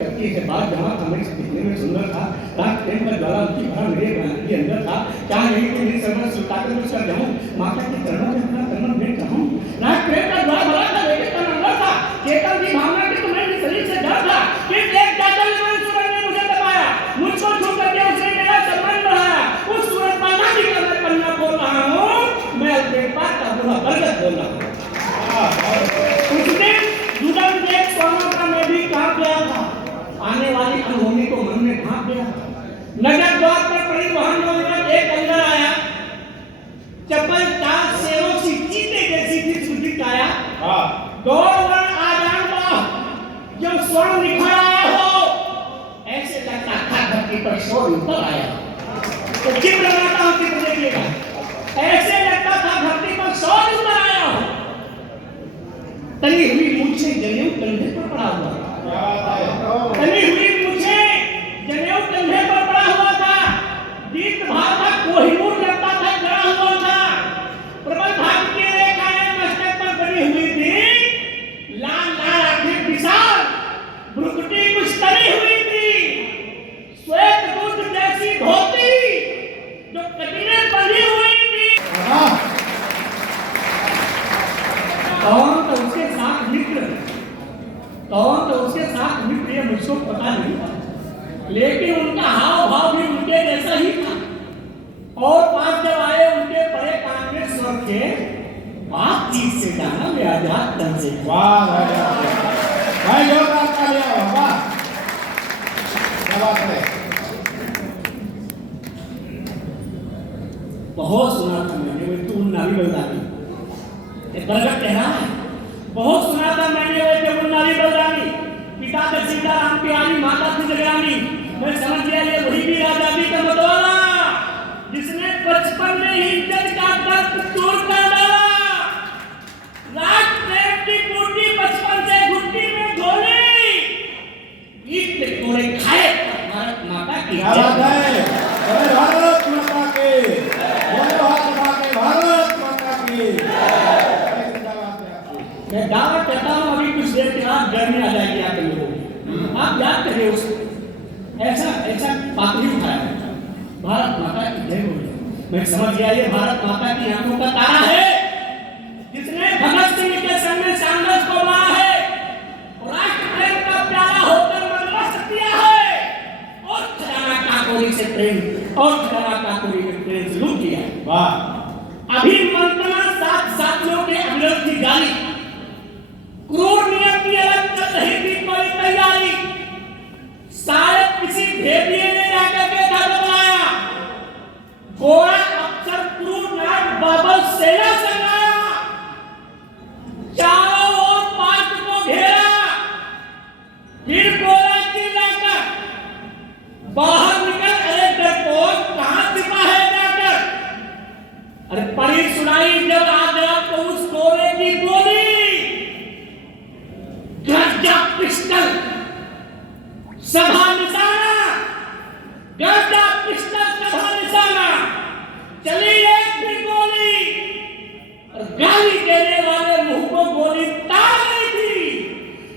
करती है बात जहाँ हमें दिखने में सुंदर था, रात प्रेम का ज्वाला उसकी भरा मेरे के अंदर था। क्या नहीं थी मेरी सर्वस्व सुताकर मैं उसका जाऊँ, माता के चरणों में अपना कर्म भेंट रहूँ। रात प्रेम का ज्वाला भरा था, मेरे का नंबर था, चेतन की भावना की तुम्हें भी शरीर से डर था। फिर एक जातल मन सूरज ने मुझे दबाया, मुझको छू करके उसने मेरा सम्मान बढ़ाया। उस सूरज माता की मैं पन्ना बोल रहा हूँ, मैं अपने पास का बुरा बरगद बोल रहा हूँ। उसने दुल्हन के सोनों का मैं भी कांप गया था, आने वाली अनहोनी को मन में ढांप गया। नगर द्वार पर पड़ी वाहनों में एक अंदर आया, चप्पल ताज सेवक सी चीते जैसी थी छुट्टी काया। दौड़ वर आजान का जब स्वर्ण निखर आया हो, ऐसे लगता था धरती पर शोर ऊपर आया। तो चित्र बनाता हूँ, चित्र देखिएगा, ऐसे लगता था धरती पर शोर ऊपर आया हो। तनी हुई मूछें जनेऊ कंधे पर पड़ा हुआ था, तनी हुई मूछें जनेऊ कंधे पर पड़ा हुआ था। दीप्त भाव था, कोहिनूर लगता था, जड़ा हुआ था। प्रबल भाग की रेखाएं मस्तक पर बनी हुई थी, लाल लाल आंखें विशाल, भ्रुकुटी कुछ तरी हुई थी। श्वेत दूध जैसी धोती जो कटीने बंधी हुई थी। कौन तो उसके साथ मित्र, कौन तो उसके साथ मित्र, ये मुझको पता नहीं था, लेकिन उनका हाव भाव भी उनके जैसा ही था। और पास जब आए उनके बड़े कान में स्वर के, बातचीत से जाना मैं आजाद तन से। वाह भाई जोरदार तालियां, वाह क्या बात है। बहुत सुना था मैंने वो तू नारी बलदानी, बरगद कह रहा है, बहुत सुना था मैंने वो जब नारी बलदानी, पिता थे सीताराम प्यारी, माता थी जगरानी। मैं समझ गया ये वही भी आजादी का मतवाला, जिसने बचपन में ही इज्जत का दर्द चूर कर डाला। राज प्रेम की पूर्ति बचपन से घुट्टी में घोली, ईट के कोड़े खाए भारत माता की। क्या बात है, अरे भारत माता की, बोलो हाथ उठा के भारत माता की। मैं दावा करता हूँ अभी कुछ देर के बाद घर में आ जाएगी आप लोगों को, आप याद करिए उसको। ऐसा ऐसा पात्री उठाया, भारत माता की जय बोले। मैं समझ गया ये भारत माता की आंखों का तारा है, जिसने भगत सिंह के संग में संघर्ष को मारा है और राष्ट्र प्रेम का प्यारा होकर मनमस्त किया है, और खजाना काकोरी से प्रेम, और खजाना काकोरी में प्रेम से लूट किया। वाह, अभी मंत्रणा साथ साथियों के अविरोध की गाली, क्रूर नियम की अलग चल रही थी कोई तैयारी। शायद किसी भेदिए ने जाकर के था बताया, गोरा अफसर क्रूर नाग बाबल सेना संगाया, चारों ओर पार्ट को घेरा, फिर गोरा चिल्लाकर बाहर निकल, अरे डरपोक कहां छिपा है जाकर। अरे पड़ी सुनाई जब आगरा तो उस गोरे की गोली, गर्जा पिस्टल सभा निशाना, गर्जा पिस्टल सभा निशाना, चली एक भी गोली, और गाली देने वाले मुंह को गोली तार गई थी,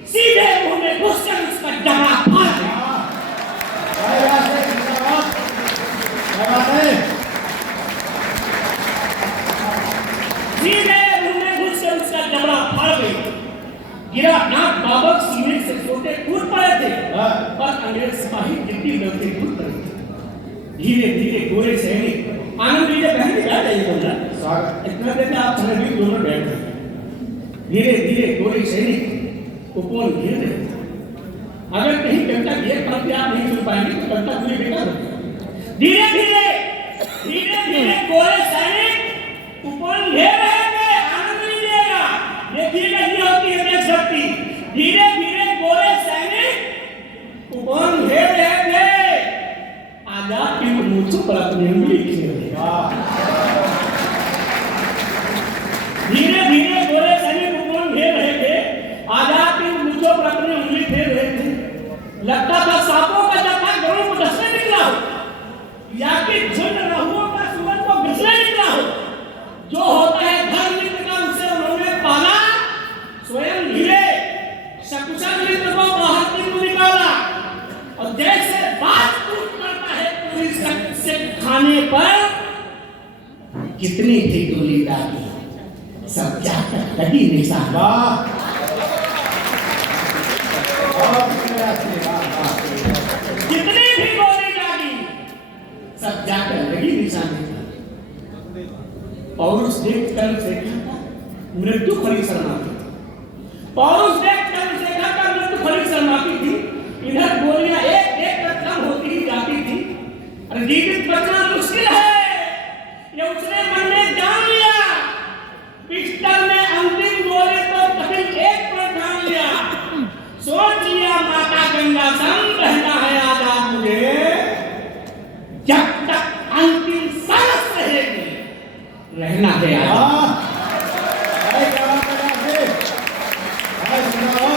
सीधे मुंह में घुसकर उसका जबड़ा फाड़ दिया। सीधे मुंह में घुसकर उसका जबड़ा फाड़ गई। गिरा नाक बाबक सीने से छोटे कूद पड़े थे, पर अंग्रेज सिपाही गिट्टी डरते कूद पड़े थे। धीरे धीरे गोरे सैनिक, आनंद लीजिए बहन जी, क्या चाहिए बोलना, इतना देर में आप समझ भी दोनों बैठ गए। धीरे धीरे गोरे सैनिक उपवन घेर रहे थे। अगर कहीं कविता घेर पाते आप नहीं सुन पाएंगे तो कविता पूरी बेकार हो जाएगी। धीरे धीरे धीरे धीरे गोरे सैनिक उपवन घेर रहे थे, आनंद लीजिएगा, ये धीरे नहीं होती है देशभक्ति। धीरे धीरे गोरे सैनिक उपवन घेर रहे थे, आजाद की मूंछों पर अपनी उंगली खेल रहे। धीरे धीरे गोरे सैनिक उपवन घेर रहे थे, आजाद की मूंछों पर अपनी उंगली फेर रहे थे। लगता था सांपों का जत्था घरों को धंसने निकला हो, या कि झुंड रहुओं का सूरज को घिसने निकला हो। जो होता है धर्म मित्र का, उसे उन्होंने पाला, स्वयं धीरे सकुशल मित्र को बाहर निकाला। आने पर कितनी थी गोली दागी, सब जाकर लगी निशान। वाह बहुत बढ़िया से, वाह वाह कितनी भी गोली दागी, सब जाकर लगी निशान। पौरुष देख कर देखा था मृत्यु खड़ी शर्माती थी। पौरुष देख कर देखा था मृत्यु खड़ी शर्माती थी। इधर गोलियां एक एक कर कम होती ही जाती थी। अरे जीवित बचना मुश्किल है, ये उसने मन में जान लिया। पिस्टल में अंतिम गोली तो कभी एक पर ठान लिया। सोच लिया माता गंगा संग रहना है आजाद मुझे, जब तक अंतिम सांस रहेगी रहना है आजाद। वाह अरे क्या बात है आपसे, अरे सुनाओ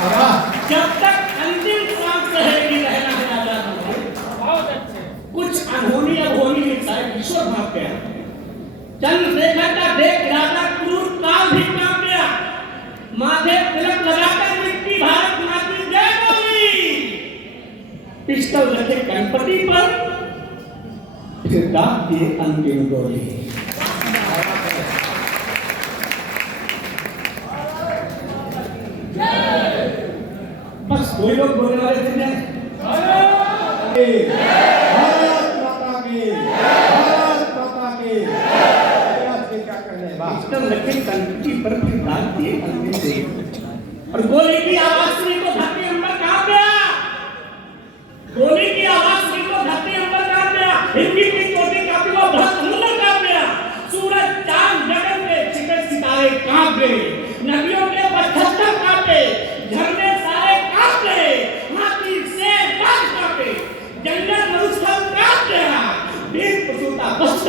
वाह जब तक अंतिम सांस रहेगी रहना है आजाद मुझे। कुछ अनहोनी अनहोनी में शायद ईश्वर भाग गया। चंद्रशेखर का देख राजा क्रूर काल भी कांप गया। माथे तिलक लगाकर मिट्टी भारत माता की जय बोली। पिस्टल रखे गणपति पर, फिर दाग दिए अंतिम गोली। बस कोई लोग बोलने वाले थे ना, भारत माता की, भारत माता की। क्या कहने, वाह पिस्टल रखे गणपति पर, फिर दाग दिए अंतिम गोली। और गोली की आवाज सुनी तो धरती अंबर कांप गया। गोली की आवाज सुनी तो धरती अंबर कांप गया। हिंदी की चोटी कांपी, वो बहुत समुद्र कांप गया। सूरज चांद गगन में छिपे सितारे कांप गए। नदियों के पत्थर कांपे, झरने सारे कांप गए। हाथी शेर बाघ कांपे, जंगल मरुस्थल कांप गया। वीर पशुता बस